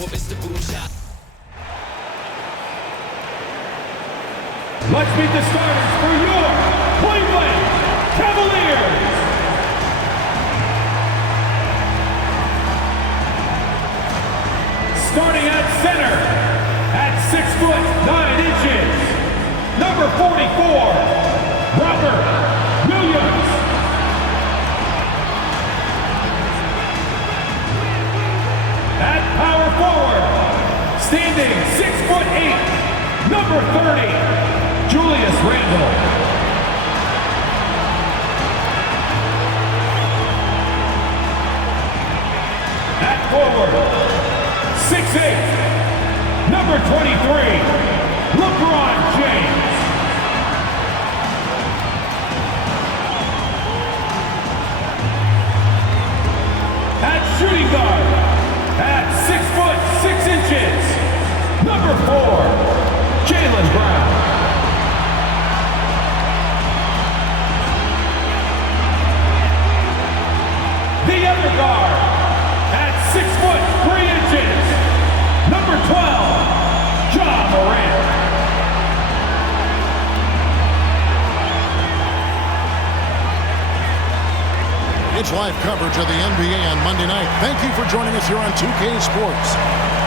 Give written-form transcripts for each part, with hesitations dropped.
Let's meet the starters for your Cleveland Cavaliers. Starting at center, at 6'9", number 44, Robert Williams. At power forward, standing 6'8", number 30, Julius Randle. At forward, 6'8", number 23, LeBron James. At shooting guard, at 6'6", number 4, Jaylen Brown. The other guard, at 6'3", number 12, Ja Morant. It's live coverage of the NBA on Monday night. Thank you for joining us here on 2K Sports.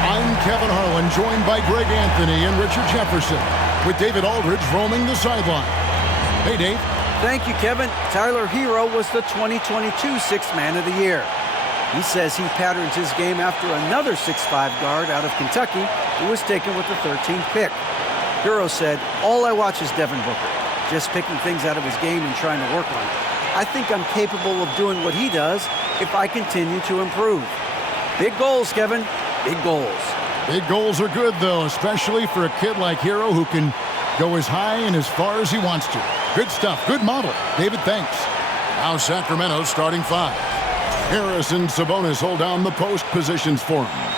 I'm Kevin Harlan, joined by Greg Anthony and Richard Jefferson, with David Aldridge roaming the sideline. Hey, Dave. Thank you, Kevin. Tyler Hero was the 2022 Sixth Man of the Year. He says he patterns his game after another 6'5" guard out of Kentucky who was taken with the 13th pick. Hero said, "All I watch is Devin Booker, just picking things out of his game and trying to work on it. I think I'm capable of doing what he does if I continue to improve." Big goals, Kevin. Big goals. Big goals are good, though, especially for a kid like Hero who can go as high and as far as he wants to. Good stuff. Good model. David, thanks. Now Sacramento starting five. Harris and Sabonis hold down the post positions for him.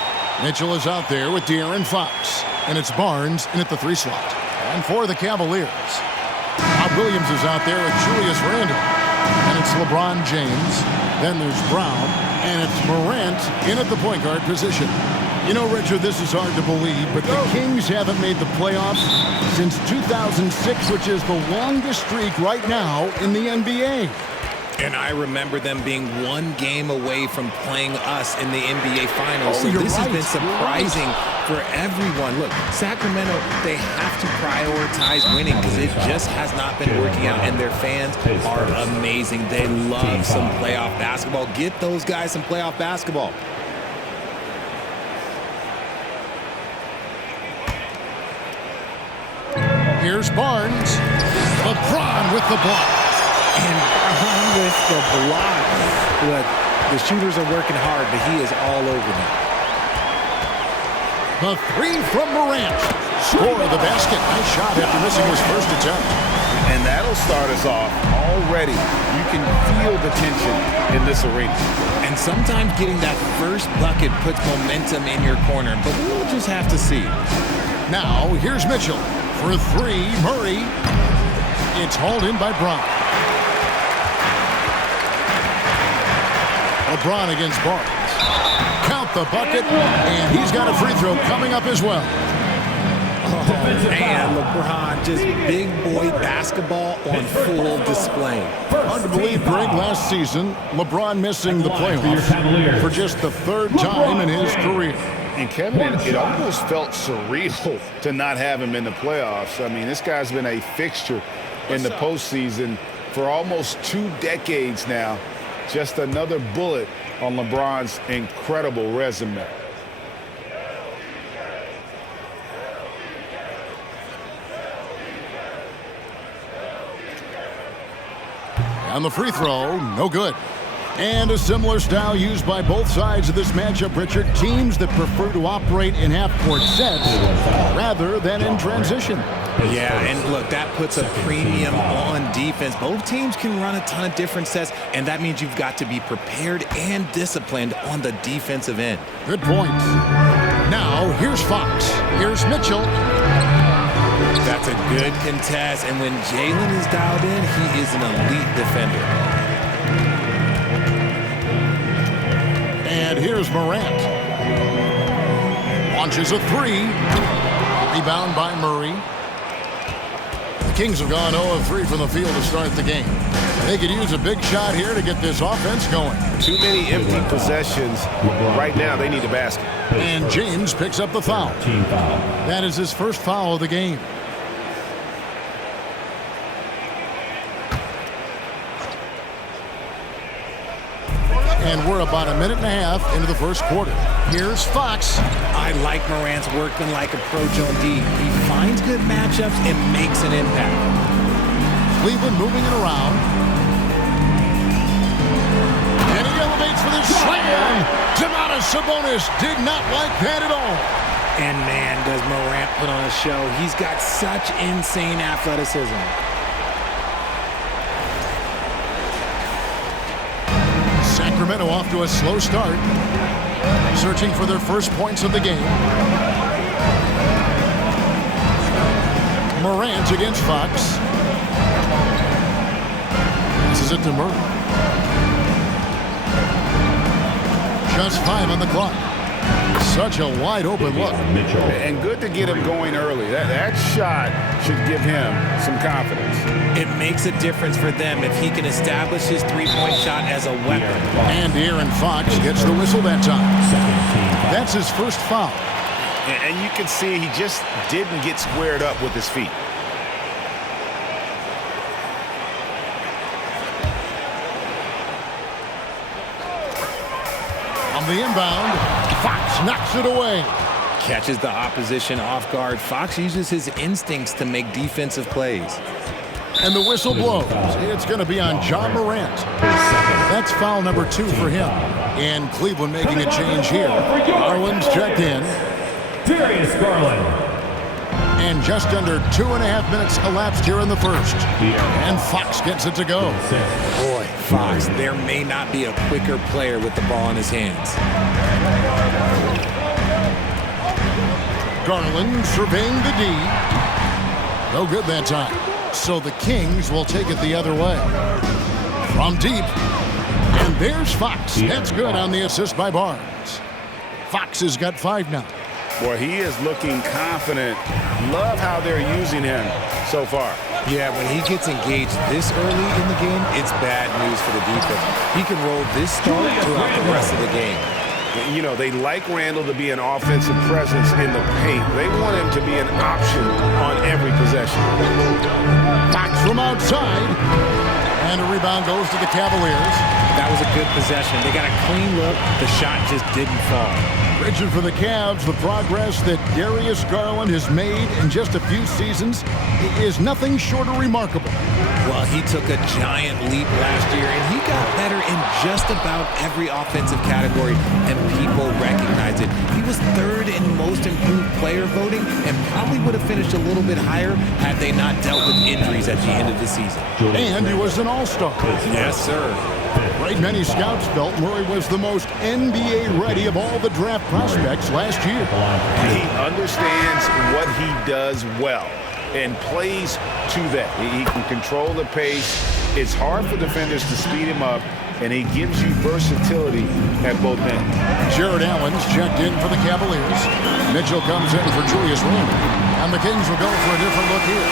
Mitchell is out there with De'Aaron Fox. And it's Barnes in at the 3 slot. And for the Cavaliers, Bob Williams is out there with Julius Randle. And it's LeBron James. Then there's Brown. And it's Morant in at the point guard position. You know, Richard, this is hard to believe, but the Kings haven't made the playoffs since 2006, which is the longest streak right now in the NBA. And I remember them being one game away from playing us in the NBA Finals. So this has been surprising for everyone. Look, Sacramento, they have to prioritize winning because it just has not been working out. And their fans are amazing. They love some playoff basketball. Get those guys some playoff basketball. Here's Barnes. LeBron with the block. And Brown with the block. Look, the shooters are working hard, but he is all over them. The 3 from Morant. Score the basket. Nice shot after missing his first attempt. And that'll start us off already. You can feel the tension in this arena. And sometimes getting that first bucket puts momentum in your corner, but we'll just have to see. Now, here's Mitchell. For 3, Murray. It's hauled in by Brown. LeBron against Barnes. Count the bucket, and he's got a free throw coming up as well. Oh, man, LeBron, just big boy basketball on full display. Hard to believe, Greg, last season, LeBron missing the playoffs for just the 3rd time in his career. And Kevin, it almost felt surreal to not have him in the playoffs. I mean, this guy's been a fixture in the postseason for almost 2 decades now. Just another bullet on LeBron's incredible resume. And the free throw, no good. And a similar style used by both sides of this matchup, Richard. Teams that prefer to operate in half-court sets rather than in transition. Yeah, and look, that puts a premium on defense. Both teams can run a ton of different sets, and that means you've got to be prepared and disciplined on the defensive end. Good point. Now, here's Fox. Here's Mitchell. That's a good contest, and when Jaylen is dialed in, he is an elite defender. And here's Morant. Launches a three. Rebound by Murray. The Kings have gone 0 of 3 from the field to start the game. They could use a big shot here to get this offense going. Too many empty possessions. Right now, they need a basket. And James picks up the foul. That is his first foul of the game. And we're about a minute and a half into the first quarter. Here's Fox. I like Morant's working like approach on D. He finds good matchups and makes an impact. Cleveland moving it around. And he elevates for the slam. Domantas Sabonis did not like that at all. And man, does Morant put on a show. He's got such insane athleticism. Sacramento off to a slow start. Searching for their first points of the game. Morant against Fox. This is it to Murray. Just 5 on the clock. Such a wide open look. And good to get him going early. That shot should give him some confidence. It makes a difference for them if he can establish his three-point shot as a weapon. And Aaron Fox gets the whistle that time. That's his first foul. And you can see he just didn't get squared up with his feet. On the inbound, Fox knocks it away. Catches the opposition off guard. Fox uses his instincts to make defensive plays. And the whistle blows. It's going to be on John Morant. That's foul number 2 for him. And Cleveland making a change here. Garland's checked in. Darius Garland. And just under 2.5 minutes elapsed here in the first. And Fox gets it to go. Boy, Fox, there may not be a quicker player with the ball in his hands. Garland surveying the D. No good that time. So the Kings will take it the other way. From deep. And there's Fox. That's good on the assist by Barnes. Fox has got 5 now. Boy, he is looking confident. Love how they're using him so far. Yeah, when he gets engaged this early in the game, it's bad news for the defense. He can roll this start throughout the rest of the game. You know, they like Randall to be an offensive presence in the paint. They want him to be an option on every possession. Fox from outside. And a rebound goes to the Cavaliers. That was a good possession. They got a clean look. The shot just didn't fall. Rigid for the Cavs, the progress that Darius Garland has made in just a few seasons is nothing short of remarkable. Well, he took a giant leap last year, and he got better in just about every offensive category, and people recognize it. He was 3rd in most improved player voting and probably would have finished a little bit higher had they not dealt with injuries at the end of the season. And he was an all-star. Yes, sir. Right, many scouts felt Murray was the most NBA-ready of all the draft prospects last year. He understands what he does well and plays to that. He can control the pace. It's hard for defenders to speed him up, and he gives you versatility at both ends. Jared Allen's checked in for the Cavaliers. Mitchell comes in for Julius Randle. And the Kings will go for a different look here.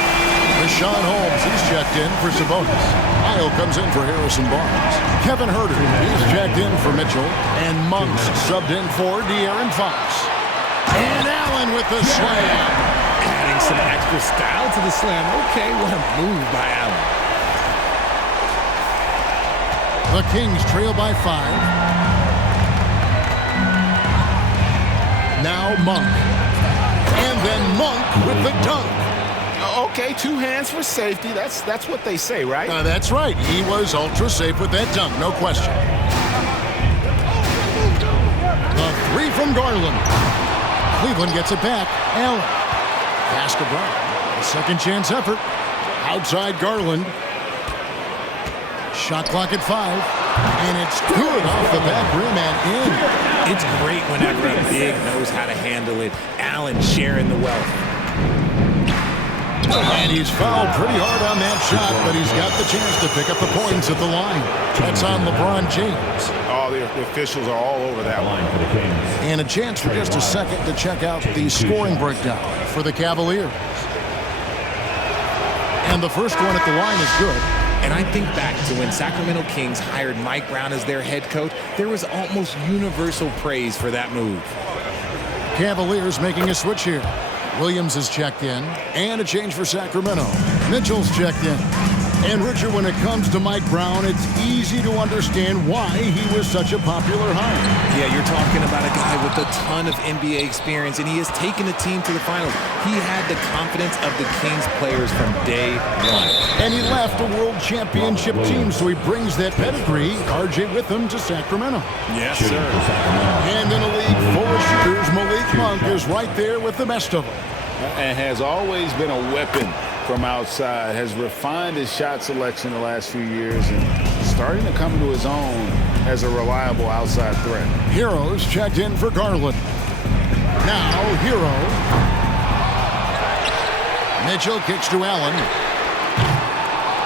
Rashawn Holmes, he's checked in for Sabonis. Kyle comes in for Harrison Barnes. Kevin Huerter, he's checked in for Mitchell. And Monks subbed in for De'Aaron Fox. And Allen with the slam. Adding some extra style to the slam. Okay, what a move by Allen. The Kings trail by 5. Now Monk. And then Monk with the dunk. Okay, 2 hands for safety. That's what they say, right? That's right. He was ultra safe with that dunk, no question. The 3 from Garland. Cleveland gets it back. Allen. Pass to Brown. A second chance effort. Outside Garland. Shot clock at 5. And it's good off the back rim and in. It's great whenever a big knows how to handle it. Allen sharing the wealth. And he's fouled pretty hard on that shot, but he's got the chance to pick up the points at the line. That's on LeBron James. Oh, the officials are all over that one. And a chance for just a second to check out the scoring breakdown for the Cavaliers. And the first one at the line is good. And I think back to when Sacramento Kings hired Mike Brown as their head coach, there was almost universal praise for that move. Cavaliers making a switch here. Williams is checked in, and a change for Sacramento. Mitchell's checked in. And Richard, when it comes to Mike Brown, it's easy to understand why he was such a popular hire. Yeah, you're talking about a guy with a ton of NBA experience, and he has taken a team to the finals. He had the confidence of the Kings players from day one. And he left a world championship team, so he brings that pedigree, RJ, with him to Sacramento. Yes, sir. And in a league full of shooters, Malik Monk is right there with the best of them. And has always been a weapon from outside, has refined his shot selection the last few years and starting to come to his own as a reliable outside threat. Hero's checked in for Garland. Now Hero. Mitchell kicks to Allen.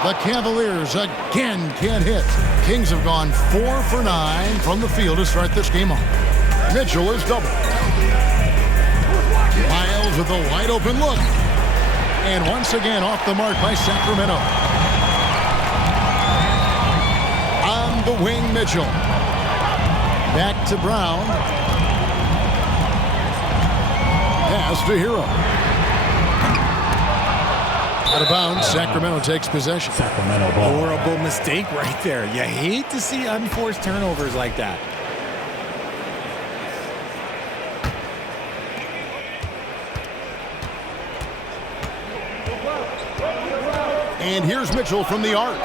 The Cavaliers again can't hit. Kings have gone 4 for 9 from the field to start this game off. Mitchell is doubled. Miles with a wide open look. And once again off the mark by Sacramento. On the wing, Mitchell. Back to Brown. Pass to Hero. Out of bounds, Sacramento takes possession. Sacramento ball. Horrible mistake right there. You hate to see unforced turnovers like that. And here's Mitchell from the arc.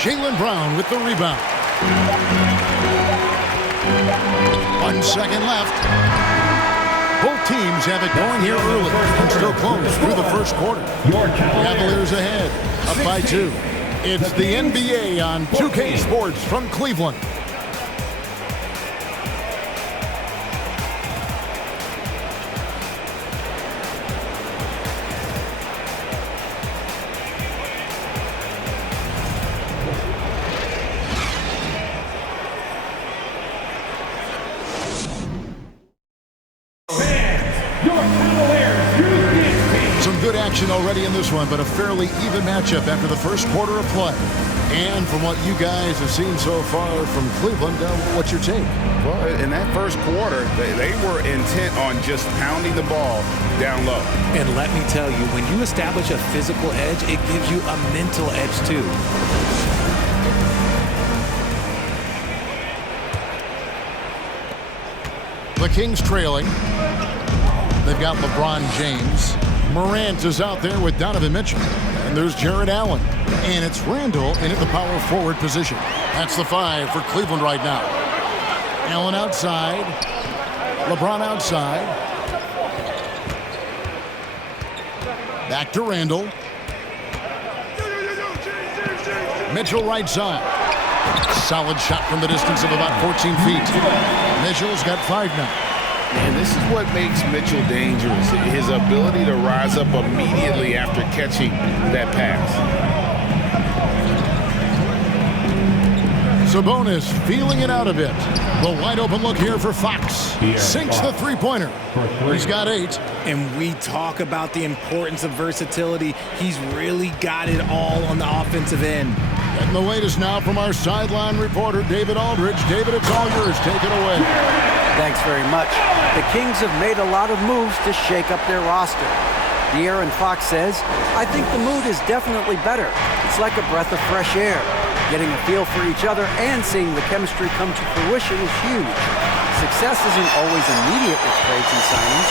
Jaylen Brown with the rebound. 1 second left. Both teams have it going here early and still close through the first quarter. Cavaliers ahead, up by 2. It's the NBA on 2K Sports from Cleveland. Already in this one, but a fairly even matchup after the first quarter of play. And from what you guys have seen so far from Cleveland, what's your take? Well, in that first quarter, they were intent on just pounding the ball down low. And let me tell you, when you establish a physical edge, it gives you a mental edge too. The Kings trailing. They've got LeBron James. Morant is out there with Donovan Mitchell. And there's Jared Allen. And it's Randall in at the power forward position. That's the 5 for Cleveland right now. Allen outside. LeBron outside. Back to Randall. Mitchell right side. Solid shot from the distance of about 14 feet. Mitchell's got 5 now. And this is what makes Mitchell dangerous, his ability to rise up immediately after catching that pass. Sabonis feeling it out a bit. The wide open look here for Fox. Sinks the three-pointer. He's got 8. And we talk about the importance of versatility. He's really got it all on the offensive end. And the latest now from our sideline reporter, David Aldridge. David, it's all yours. Take it away. Thanks very much. The Kings have made a lot of moves to shake up their roster. De'Aaron Fox says, I think the mood is definitely better. It's like a breath of fresh air. Getting a feel for each other and seeing the chemistry come to fruition is huge. Success isn't always immediate with trades and signings,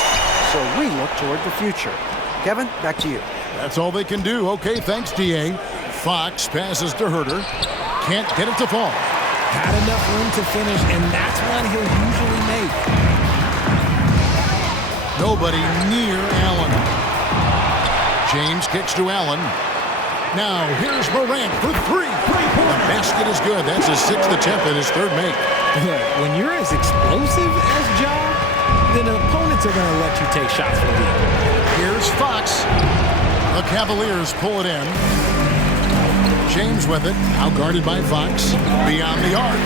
so we look toward the future. Kevin, back to you. That's all they can do. Okay, thanks, D.A. Fox passes to Herter. Can't get it to fall. Had enough room to finish, and that's one he'll usually make. Nobody near Allen. James kicks to Allen. Now, here's Morant for 3. The basket is good. That's his 6th attempt and his 3rd make. When you're as explosive as Ja, then opponents are going to let you take shots from deep. Here's Fox. The Cavaliers pull it in. James with it, now guarded by Fox, beyond the arc.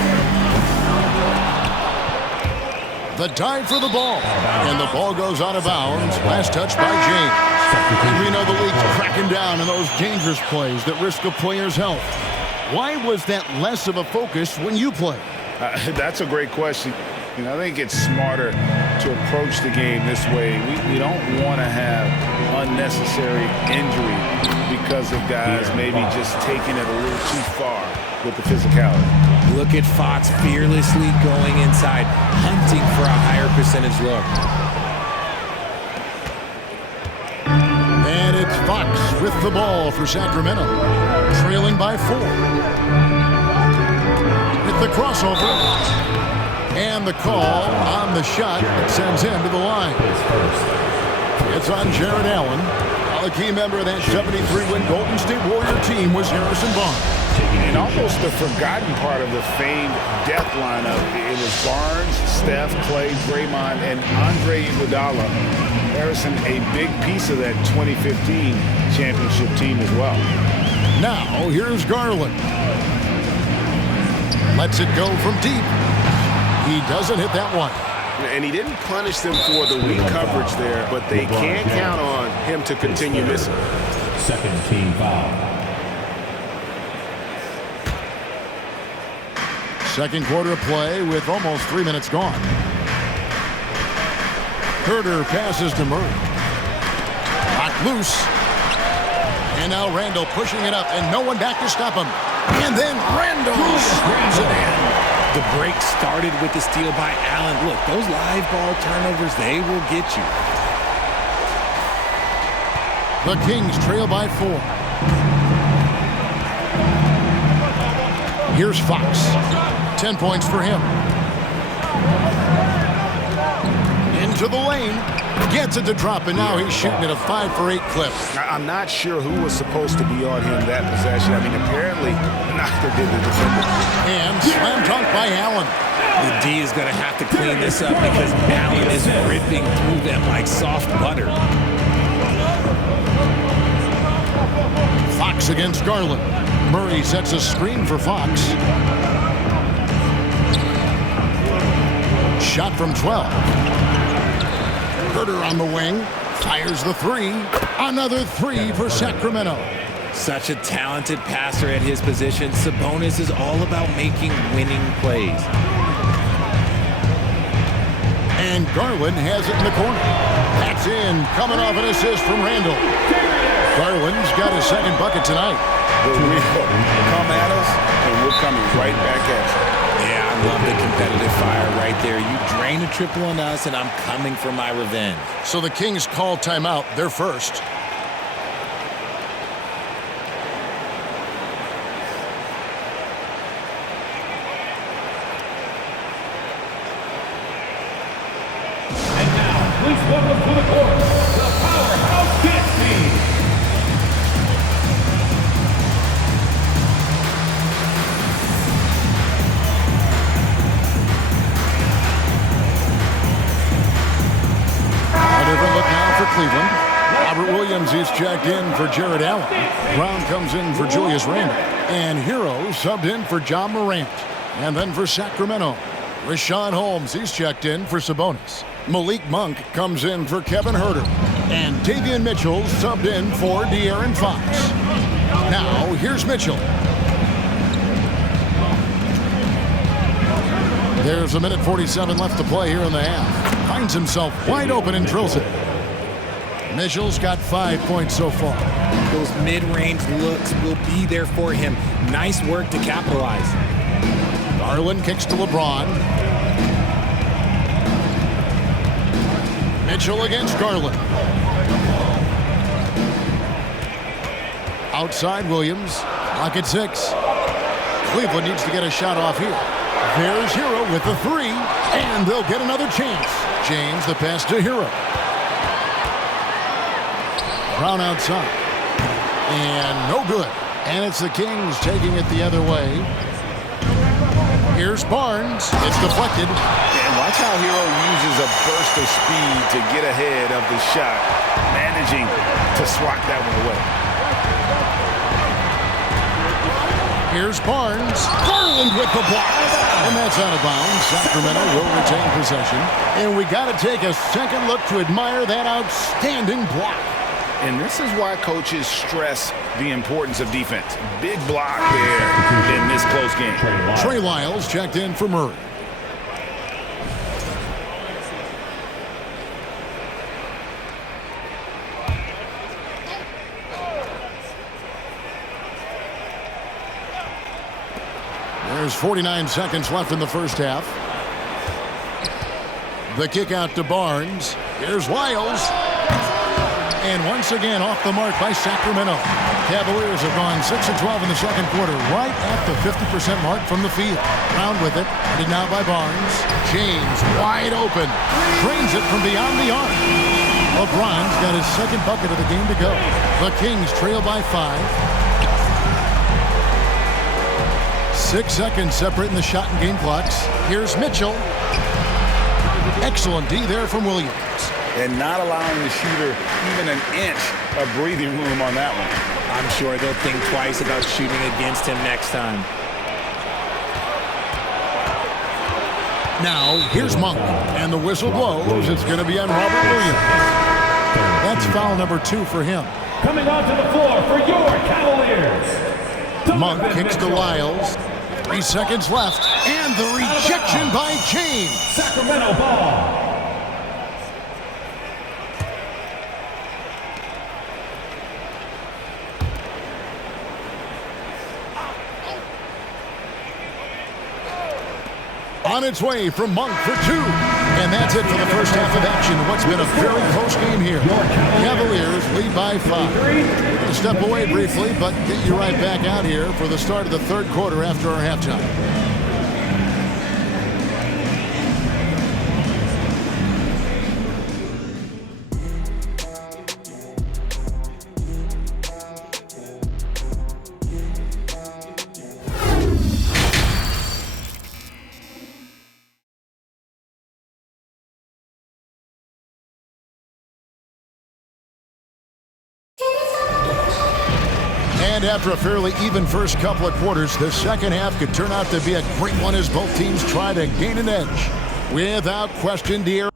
The dive for the ball, and the ball goes out of bounds. Last touch by James. And we know the league's cracking down on those dangerous plays that risk a player's health. Why was that less of a focus when you play? That's a great question. I think it's smarter to approach the game this way. We don't want to have unnecessary injury because of guys maybe just taking it a little too far with the physicality. Look at Fox fearlessly going inside, hunting for a higher percentage look. And it's Fox with the ball for Sacramento, trailing by 4. With the crossover. And the call on the shot that sends him to the line. It's on Jared Allen. A key member of that 73-win Golden State Warrior team was Harrison Barnes. And almost the forgotten part of the famed death lineup, it was Barnes, Steph, Clay, Draymond, and Andre Iguodala. Harrison, a big piece of that 2015 championship team as well. Now, here's Garland. Lets it go from deep. He doesn't hit that one. And he didn't punish them for the weak coverage there, but they can't count on him to continue missing. Second team foul. Second quarter of play with almost 3 minutes gone. Herter passes to Murray. Knocked loose. And now Randall pushing it up, and no one back to stop him. And then Randall slams it in. The break started with the steal by Allen. Look, those live ball turnovers, they will get you. The Kings trail by 4. Here's Fox. 10 points for him. Into the lane. Gets it to drop, and now he's shooting at a 5-for-8 clip. I'm not sure who was supposed to be on him that possession. I mean, apparently neither did the defender. And slam dunk by Allen. The D is going to have to clean this up because Allen is ripping through them like soft butter. Fox against Garland. Murray sets a screen for Fox. Shot from 12. Herter on the wing, fires the 3. Another 3 for Sacramento. Such a talented passer at his position. Sabonis is all about making winning plays. And Garland has it in the corner. That's in, coming off an assist from Randall. Garland's got his second bucket tonight. But we come at us, and we're coming right back at you. Yeah, I love the competitive fire right there. You drain a triple on us, and I'm coming for my revenge. So the Kings call timeout. They're first. And now, please welcome to the court, the Powerhouse Kids team. Cleveland. Robert Williams is checked in for Jared Allen. Brown comes in for Julius Randle. And Hero subbed in for John Morant. And then for Sacramento, Rashawn Holmes, he's checked in for Sabonis. Malik Monk comes in for Kevin Herter. And Davion Mitchell subbed in for De'Aaron Fox. Now, here's Mitchell. There's a minute 47 left to play here in the half. Finds himself wide open and drills it. Mitchell's got 5 points so far. Those mid-range looks will be there for him. Nice work to capitalize. Garland kicks to LeBron. Mitchell against Garland. Outside Williams. Clock at 6. Cleveland needs to get a shot off here. There's Hero with the 3. And they'll get another chance. James the pass to Hero. Brown outside. And no good. And it's the Kings taking it the other way. Here's Barnes. It's deflected. And why Watch how Hero uses a burst of speed to get ahead of the shot, managing to swat that one away. Here's Barnes. Garland with the block. And that's out of bounds. Sacramento will retain possession. And we got to take a second look to admire that outstanding block. And this is why coaches stress the importance of defense. Big block there in this close game. Trey Lyles checked in for Murray. There's 49 seconds left in the first half. The kick out to Barnes. Here's Lyles. And once again off the mark by Sacramento. Cavaliers have gone 6 of 12 in the second quarter, right at the 50% mark from the field. Round with it, headed now by Barnes. James wide open. Drains it from beyond the arc. LeBron's got his second bucket of the game to go. The Kings trail by 5. 6 seconds separating the shot and game clocks. Here's Mitchell. Excellent D there from Williams. And not allowing the shooter even an inch of breathing room on that one. I'm sure they'll think twice about shooting against him next time. Now, here's Monk. And the whistle blows. It's going to be on Robert Williams. That's foul number 2 for him. Coming onto the floor for your Cavaliers. Monk kicks to Lyles. 3 seconds left. And the rejection by James. Sacramento ball. On its way from Monk for 2. And that's it for the first half of action. What's been a very close game here. Cavaliers lead by 5. We'll step away briefly, but get you right back out here for the start of the third quarter after our halftime. And after a fairly even first couple of quarters, the second half could turn out to be a great one as both teams try to gain an edge. Without question, dear.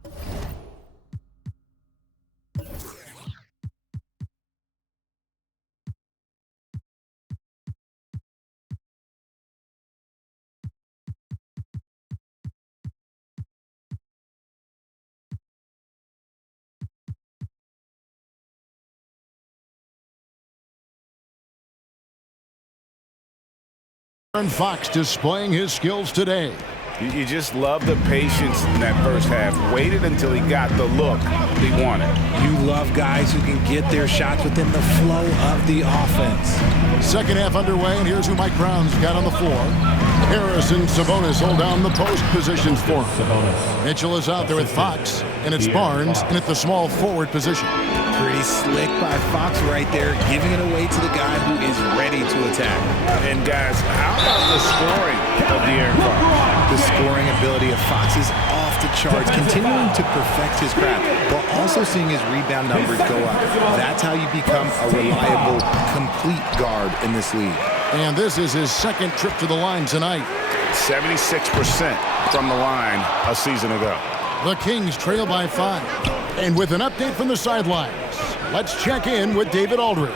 Fox displaying his skills today. You just love the patience in that first half. Waited until he got the look he wanted. You love guys who can get their shots within the flow of the offense. Second half underway, and here's who Mike Brown's got on the floor. Harris and Sabonis hold down the post positions for him. Mitchell is out there with Fox, and it's Barnes in at the small forward position. Pretty slick by Fox right there, giving it away to the guy who is ready to attack. And guys, how about the scoring of De'Aaron Fox? The scoring ability of Fox is off the charts, continuing to perfect his craft, while also seeing his rebound numbers go up. That's how you become a reliable, complete guard in this league. And this is his second trip to the line tonight. 76% from the line a season ago. The Kings trail by 5. And with an update from the sidelines, let's check in with David Aldridge.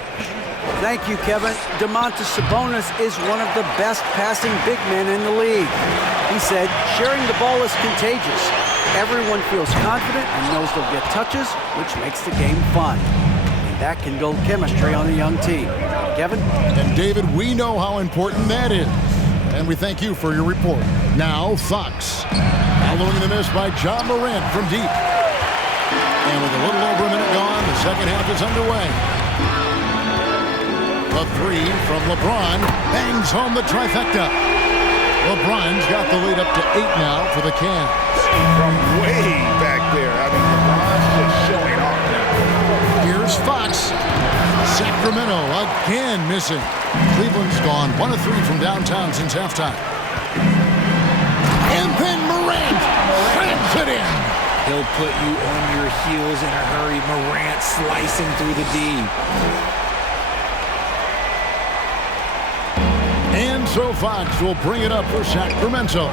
Thank you, Kevin. Domantas Sabonis is one of the best passing big men in the league. He said, sharing the ball is contagious. Everyone feels confident and knows they'll get touches, which makes the game fun. And that can build chemistry on a young team. Kevin? And David, we know how important that is. And we thank you for your report. Now, Fox. Following the miss by John Morant from deep. And with a little over a minute gone, the second half is underway. A 3 from LeBron bangs home the trifecta. LeBron's got the lead up to 8 now for the Cavs. From way back there. I mean, LeBron's just showing off now. Here's Fox. Sacramento again missing. Cleveland's gone 1 of 3 from downtown since halftime. And then Morant slams it in. He'll put you on your heels in a hurry. Morant slicing through the D. And so Fox will bring it up for Sacramento.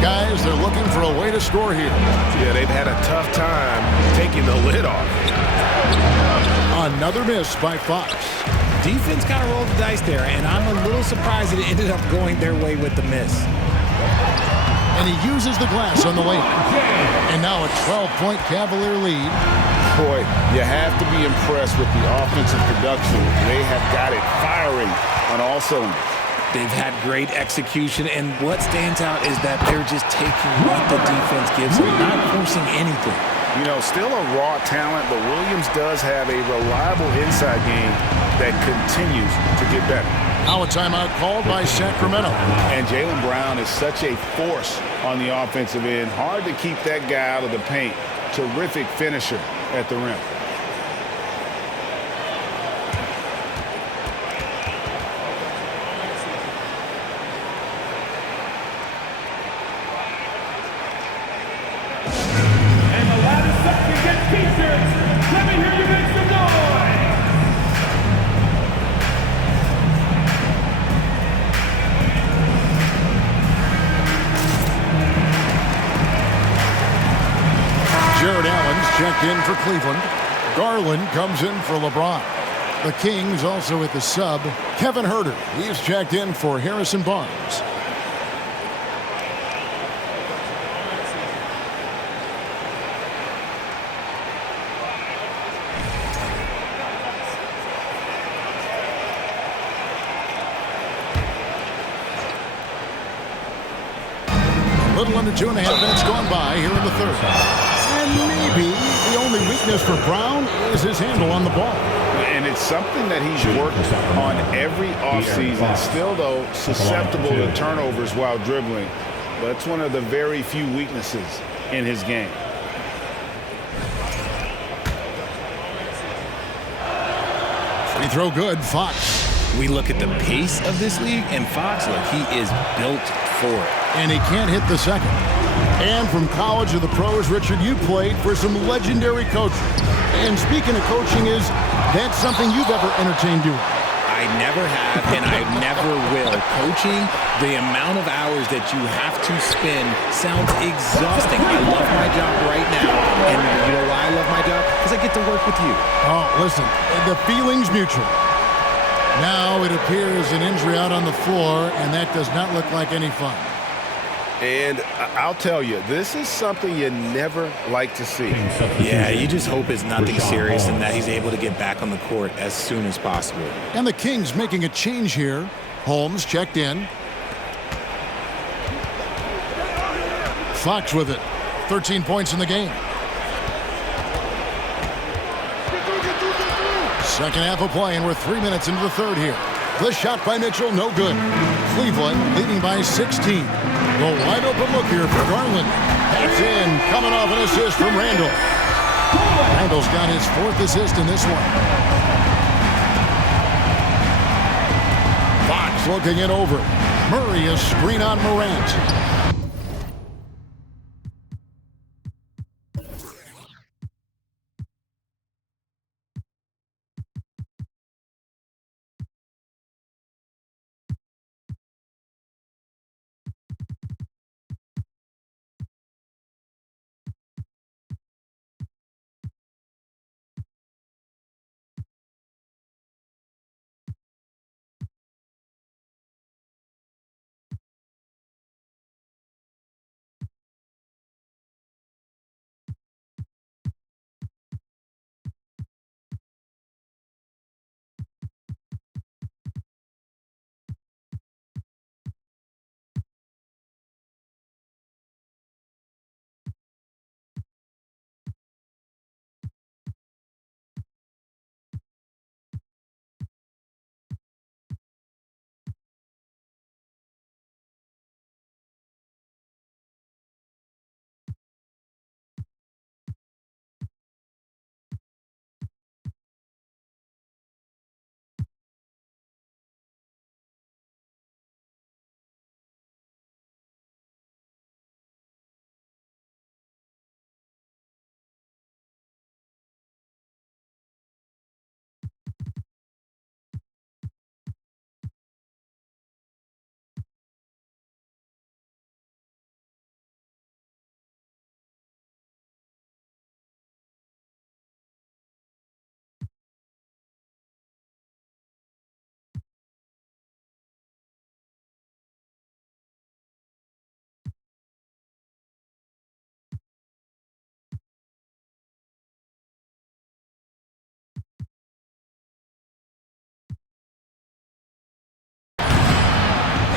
Guys, they're looking for a way to score here. Yeah, they've had a tough time taking the lid off. Another miss by Fox. Defense kind of rolled the dice there, and I'm a little surprised that it ended up going their way with the miss. And he uses the glass on the lane. And now a 12-point Cavalier lead. Boy, you have to be impressed with the offensive production. They have got it firing on all cylinders. They've had great execution, and what stands out is that they're just taking what the defense gives them, not forcing anything. You know, still a raw talent, but Williams does have a reliable inside game that continues to get better. Now a timeout called by Sacramento. And Jaylen Brown is such a force on the offensive end. Hard to keep that guy out of the paint. Terrific finisher at the rim. And the latest section gets t-shirts. Let me hear you make some noise. Jared Allen's checked in for Cleveland. Garland comes in for LeBron. The Kings also at the sub. Kevin Huerter, he's checked in for Harrison Barnes. A little under 2.5 minutes gone by here in the third. And maybe the only weakness for Brown is his handle on the ball. And it's something that he's worked on every offseason. Still, though, susceptible to turnovers while dribbling. But it's one of the very few weaknesses in his game. Free throw good, Fox. We look at the pace of this league, and Fox, look, he is built for it. And he can't hit the second. And from college to the pros, Richard, you played for some legendary coaches. And speaking of coaching, is that something you've ever entertained doing? I never have, and I never will. Coaching, the amount of hours that you have to spend sounds exhausting. I love my job right now, and you know why I love my job? Because I get to work with you. Oh, listen, the feeling's mutual. Now it appears an injury out on the floor, and that does not look like any fun. And I'll tell you, this is something you never like to see. Yeah, you just hope it's nothing serious and that he's able to get back on the court as soon as possible. And the Kings making a change here. Holmes checked in. Fox with it. 13 points in the game. Second half of play, and we're 3 minutes into the third here. The shot by Mitchell, no good. Cleveland leading by 16. The wide open look here for Garland. That's in, coming off an assist from Randall. Randall's got his fourth assist in this one. Fox looking it over. Murray a screen on Morant.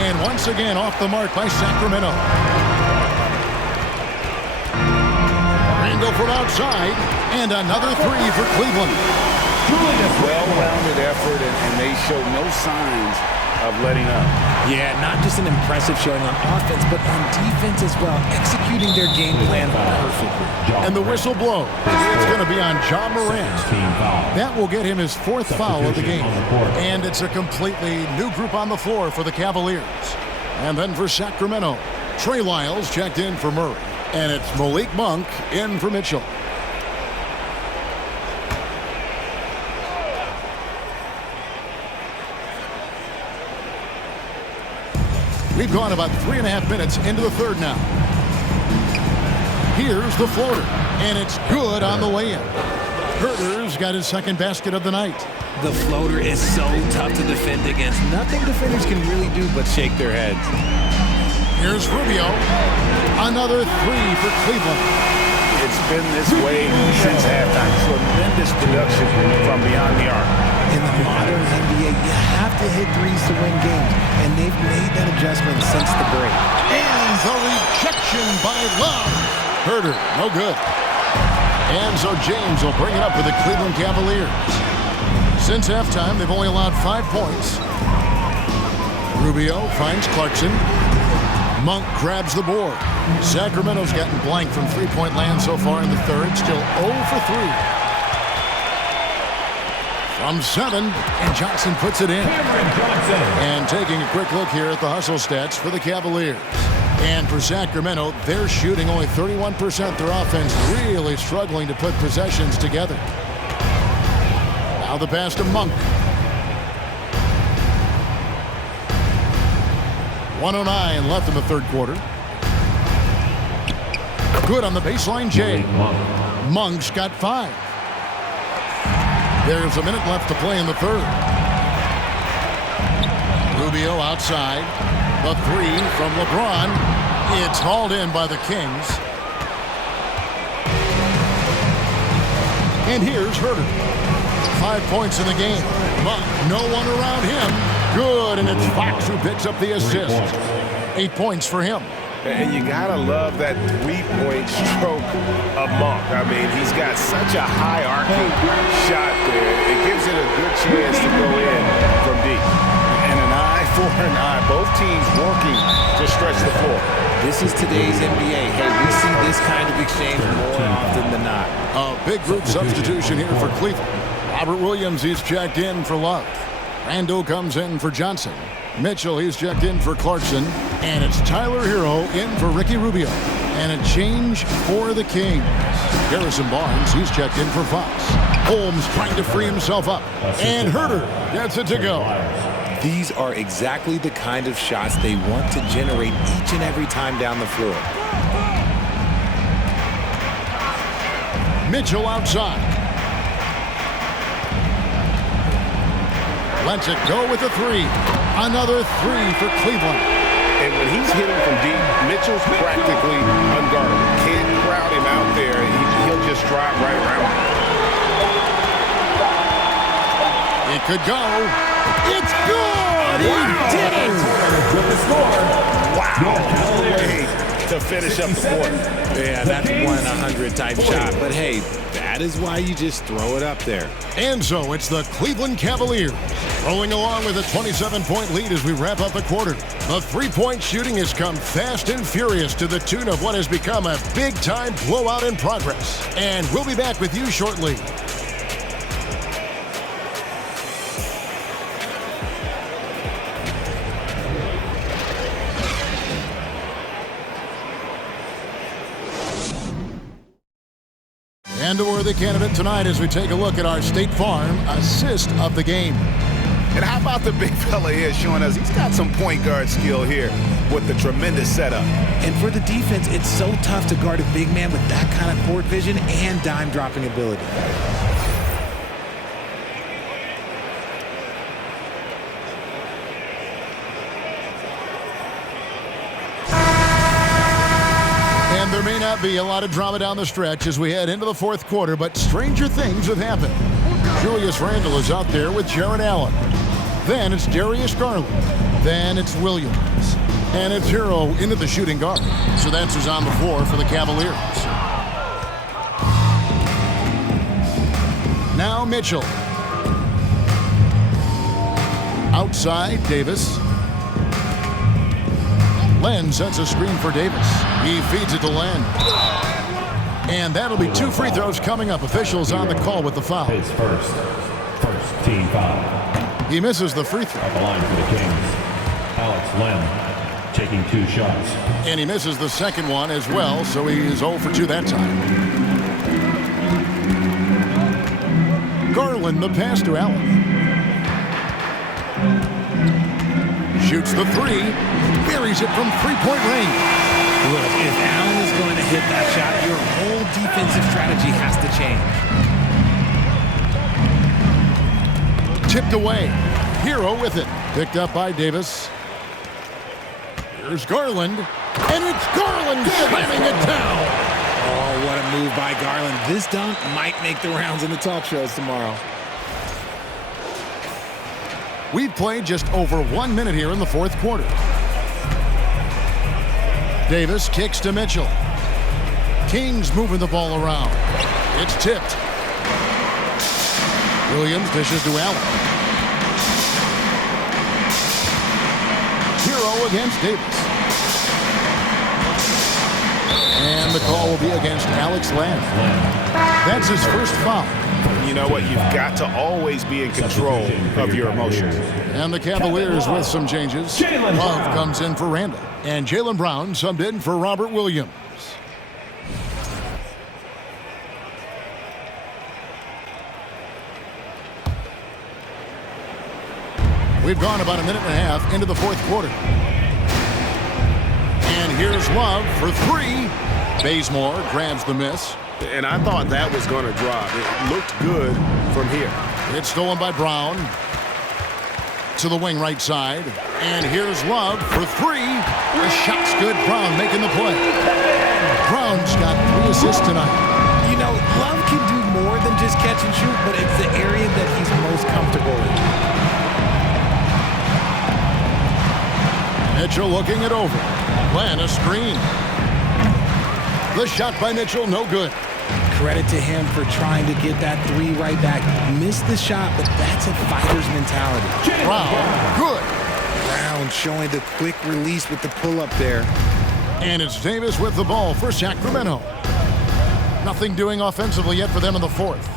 And once again off the mark by Sacramento. Randall from outside, and another three for Cleveland. Well-rounded effort, and they show no signs of letting up. Yeah, not just an impressive showing on offense, but on defense as well, executing their game plan perfectly. And the whistle blows. It's going to be on John Morant. That will get him his fourth foul of the game. And it's a completely new group on the floor for the Cavaliers. And then for Sacramento, Trey Lyles checked in for Murray. And it's Malik Monk in for Mitchell. We've gone about 3.5 minutes into the third now. Here's the floater, and it's good on the way in. Herter's got his second basket of the night. The floater is so tough to defend against. Nothing defenders can really do but shake their heads. Here's Rubio. Another three for Cleveland. It's been this way since halftime. Tremendous production from beyond the arc. In the modern NBA, you have to hit threes to win games, and they've made that adjustment since the break. And the rejection by Love. Herter, no good. And so James will bring it up for the Cleveland Cavaliers. Since halftime, they've only allowed 5 points. Rubio finds Clarkson. Monk grabs the board. Sacramento's gotten blank from three-point land so far in the third. Still 0 for 3. From 7, and Johnson puts it in. And taking a quick look here at the hustle stats for the Cavaliers. And for Sacramento, they're shooting only 31%. Their offense really struggling to put possessions together. Now the pass to Monk. 1:09 left in the third quarter. Good on the baseline, Jay. Monk's got 5. There's a minute left to play in the third. Rubio outside. The three from LeBron. It's hauled in by the Kings. And here's Herter. 5 points in the game. But no one around him. Good, and it's Fox who picks up the assist. 8 points for him. And you gotta love that three-point stroke of Monk. I mean, he's got such a high arcing shot there. It gives it a good chance to go in from deep. And an eye for an eye. Both teams working to stretch the floor. This is today's NBA. Hey, we see this kind of exchange more often than not. A big group substitution here for Cleveland. Robert Williams, he's checked in for Love. Randall comes in for Johnson. Mitchell, he's checked in for Clarkson. And it's Tyler Hero in for Ricky Rubio. And a change for the Kings. Harrison Barnes, he's checked in for Fox. Holmes trying to free himself up. And Herter gets it to go. These are exactly the kind of shots they want to generate each and every time down the floor. Mitchell outside. Lets it go with a three. Another three for Cleveland. And when he's hitting from deep, Mitchell's practically unguardable. Can't crowd him out there. He'll just drive right around him. It could go. It's good! He did it! Wow. Way to finish up the quarter. Yeah, that's 1-100 type shot. But hey, that is why you just throw it up there. And so it's the Cleveland Cavaliers rolling along with a 27-point lead as we wrap up the quarter. The three-point shooting has come fast and furious to the tune of what has become a big-time blowout in progress. And we'll be back with you shortly. And a worthy candidate tonight as we take a look at our State Farm assist of the game. And how about the big fella here showing us he's got some point guard skill here with the tremendous setup. And for the defense, it's so tough to guard a big man with that kind of court vision and dime dropping ability. There may not be a lot of drama down the stretch as we head into the fourth quarter, but stranger things have happened. Julius Randle is out there with Jaron Allen. Then it's Darius Garland. Then it's Williams. And it's Hero into the shooting guard. So that's who's on the floor for the Cavaliers. Now Mitchell. Outside, Davis. Len sets a screen for Davis. He feeds it to Len. And that'll be 2 free throws coming up. Officials on the call with the foul. His first team foul. He misses the free throw. At the line for the Kings, Alex Len taking 2 shots. And he misses the second one as well, so he's 0 for 2 that time. Garland the pass to Allen. Shoots the 3, buries it from 3-point range. Look, if Allen is going to hit that shot, your whole defensive strategy has to change. Tipped away. Hero with it. Picked up by Davis. Here's Garland. And it's Garland slamming it down. Oh, what a move by Garland. This dunk might make the rounds in the talk shows tomorrow. We've played just over 1 minute here in the fourth quarter. Davis kicks to Mitchell. Kings moving the ball around. It's tipped. Williams dishes to Allen. Hero against Davis. And the call will be against Alex Len. That's his first foul. You know what? You've got to always be in control of your emotions. And the Cavaliers with some changes. Love comes in for Randall. And Jaylen Brown subbed in for Robert Williams. We've gone about 1.5 minutes into the fourth quarter. And here's Love for 3. Bazemore grabs the miss. And I thought that was going to drop. It looked good from here. It's stolen by Brown. To the wing right side. And here's Love for 3. The shot's good. Brown making the play. Brown's got 3 assists tonight. You know, Love can do more than just catch and shoot, but it's the area that he's most comfortable in. Mitchell looking it over. Len a screen. The shot by Mitchell, no good. Credit to him for trying to get that 3 right back. Missed the shot, but that's a fighter's mentality. Brown, good. Brown showing the quick release with the pull-up there. And it's Davis with the ball for Sacramento. Nothing doing offensively yet for them in the fourth.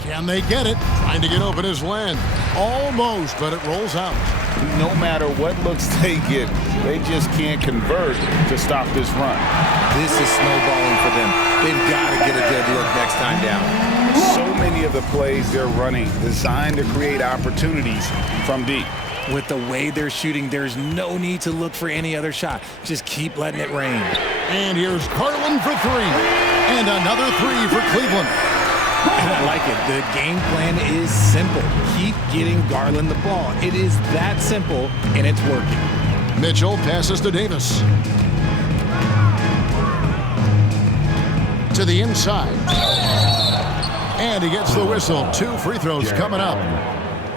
Can they get it? Trying to get open is Len. Almost, but it rolls out. No matter what looks they get, they just can't convert to stop this run. This is snowballing for them. They've got to get a good look next time down. So many of the plays they're running designed to create opportunities from deep. With the way they're shooting, there's no need to look for any other shot. Just keep letting it rain. And here's Garland for 3. And another 3 for Cleveland. And I like it. The game plan is simple. Keep getting Garland the ball. It is that simple, and it's working. Mitchell passes to Davis. To the inside. And he gets the whistle. 2 free throws coming up.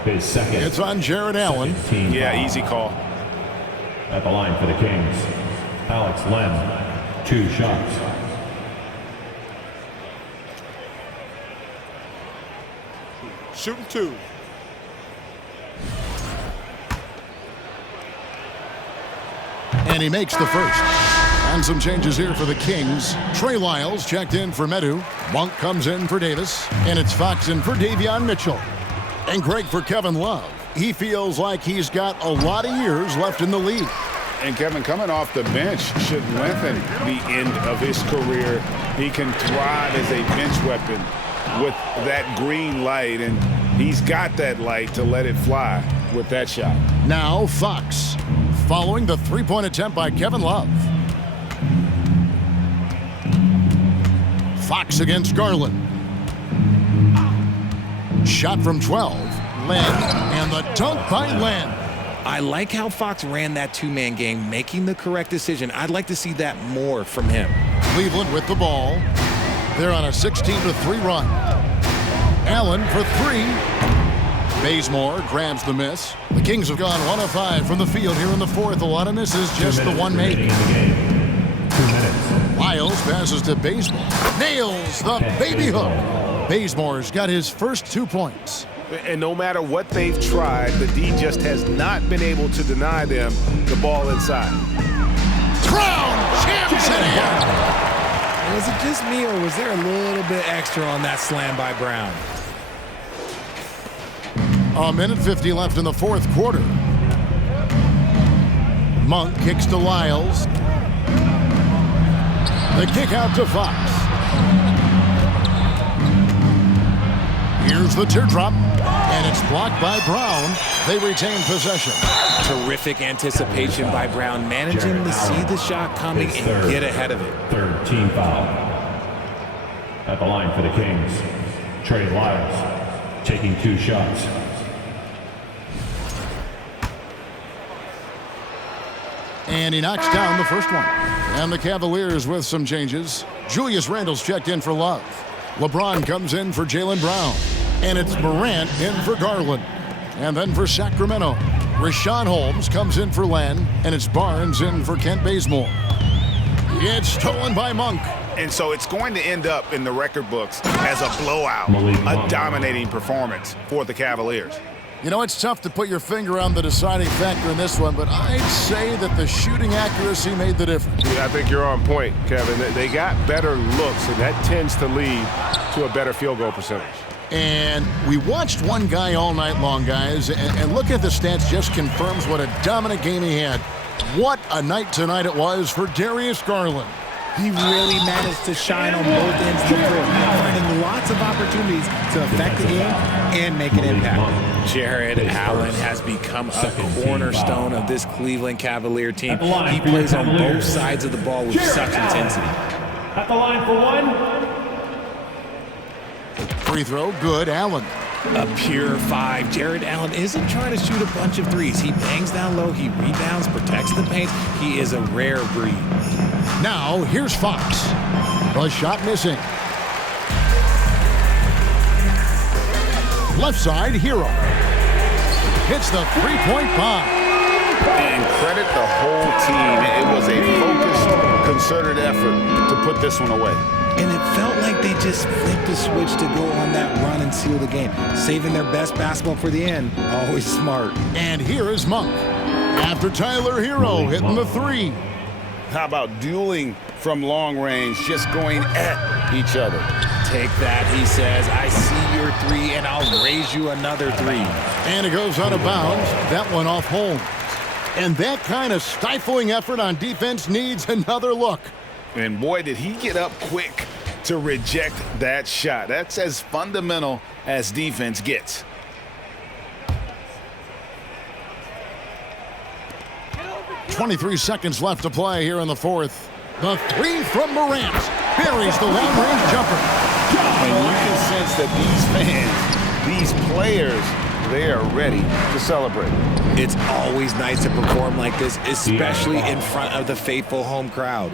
His second. It's on Jared Allen. Yeah, easy call. At the line for the Kings, Alex Len, 2 shots. Shooting 2. And he makes the first. And some changes here for the Kings. Trey Lyles checked in for Medu. Monk comes in for Davis. And it's Fox in for Davion Mitchell. And Greg for Kevin Love. He feels like he's got a lot of years left in the league. And Kevin, coming off the bench should lengthen the end of his career. He can thrive as a bench weapon with that green light, and he's got that light to let it fly with that shot. Now Fox, following the 3-point attempt by Kevin Love. Fox against Garland. Shot from 12. Len, and the dunk by Len. I like how Fox ran that 2-man game, making the correct decision. I'd like to see that more from him. Cleveland with the ball. They're on a 16-3 run. Allen for 3. Bazemore grabs the miss. The Kings have gone 1 of 5 from the field here in the fourth. A lot of misses, just the one made. 2 minutes. Lyles passes to Bazemore. Nails the baby hook. Bazemore's got his first 2 points. And no matter what they've tried, the D just has not been able to deny them the ball inside. Brown jams it in. Was it just me, or was there a little bit extra on that slam by Brown? A minute 50 left in the fourth quarter. Monk kicks to Lyles. The kick out to Fox. Here's the teardrop, and it's blocked by Brown. They retain possession. Terrific anticipation by Brown, managing to see the shot coming and get ahead of it. Third team foul. At the line for the Kings, Trey Lyles taking 2 shots. And he knocks down the first one. And the Cavaliers with some changes. Julius Randle's checked in for Love. LeBron comes in for Jaylen Brown. And it's Morant in for Garland. And then for Sacramento, Rashawn Holmes comes in for Len. And it's Barnes in for Kent Bazemore. It's stolen by Monk. And so it's going to end up in the record books as a blowout, a dominating performance for the Cavaliers. You know, it's tough to put your finger on the deciding factor in this one, but I'd say that the shooting accuracy made the difference. Yeah, I think you're on point, Kevin. They got better looks, and that tends to lead to a better field goal percentage. And we watched one guy all night long, guys, and look at the stats, just confirms what a dominant game he had. What a night tonight it was for Darius Garland. He really managed to shine on both ends of the court, finding lots of opportunities to affect the game and make an impact. Jared Allen has become a cornerstone of this Cleveland Cavalier team. He plays on both sides of the ball with such intensity. At the line for 1. Free throw, good, Allen. A pure 5. Jared Allen isn't trying to shoot a bunch of threes. He bangs down low, he rebounds, protects the paint. He is a rare breed. Now, here's Fox. The shot missing. Left side, Hero. Hits the three-point bomb. And credit the whole team. It was a focused, concerted effort to put this one away. And it felt like they just flipped the switch to go on that run and seal the game. Saving their best basketball for the end. Always smart. And here is Monk. After Tyler Hero hitting the 3. How about dueling from long range, just going at each other? Take that, he says. I see your 3, and I'll raise you another 3. And it goes out of bounds. That one off Holmes. And that kind of stifling effort on defense needs another look. And boy, did he get up quick to reject that shot. That's as fundamental as defense gets. .23 seconds left to play here in the fourth. The 3 from Morant buries the long-range jumper. And you can sense that these fans, these players, they are ready to celebrate. It's always nice to perform like this, especially in front of the faithful home crowd.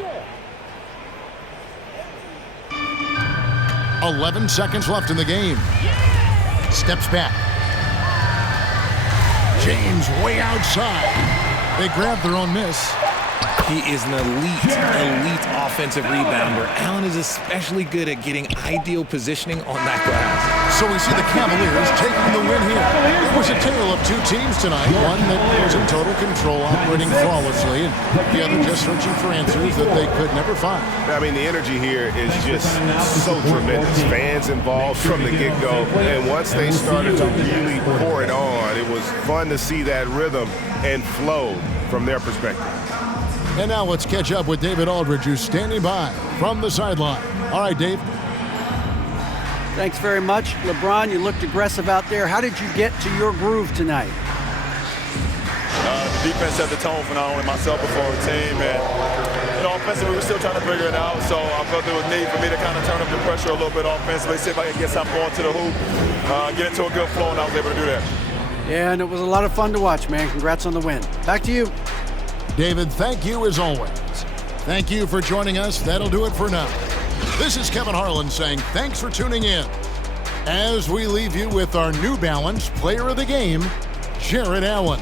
11 seconds left in the game. Steps back. James way outside. They grab their own miss. He is an elite offensive rebounder. Allen is especially good at getting ideal positioning on that glass. So we see the Cavaliers taking the win here. It was a tale of 2 teams tonight. One that was in total control, operating flawlessly, and the other just searching for answers that they could never find. I mean, the energy here is just so tremendous. Fans involved from the get-go, and once they started to really pour it on, it was fun to see that rhythm and flow from their perspective. And now let's catch up with David Aldridge, who's standing by from the sideline. All right, Dave. Thanks very much. LeBron, you looked aggressive out there. How did you get to your groove tonight? The defense set the tone for not only myself but for our team. And, offensively, we were still trying to figure it out. So I felt there was need for me to kind of turn up the pressure a little bit offensively, see if I could get something going to the hoop, get into a good flow, and I was able to do that. Yeah, and it was a lot of fun to watch, man. Congrats on the win. Back to you. David, thank you as always. Thank you for joining us. That'll do it for now. This is Kevin Harlan saying thanks for tuning in. As we leave you with our New Balance Player of the Game, Jared Allen.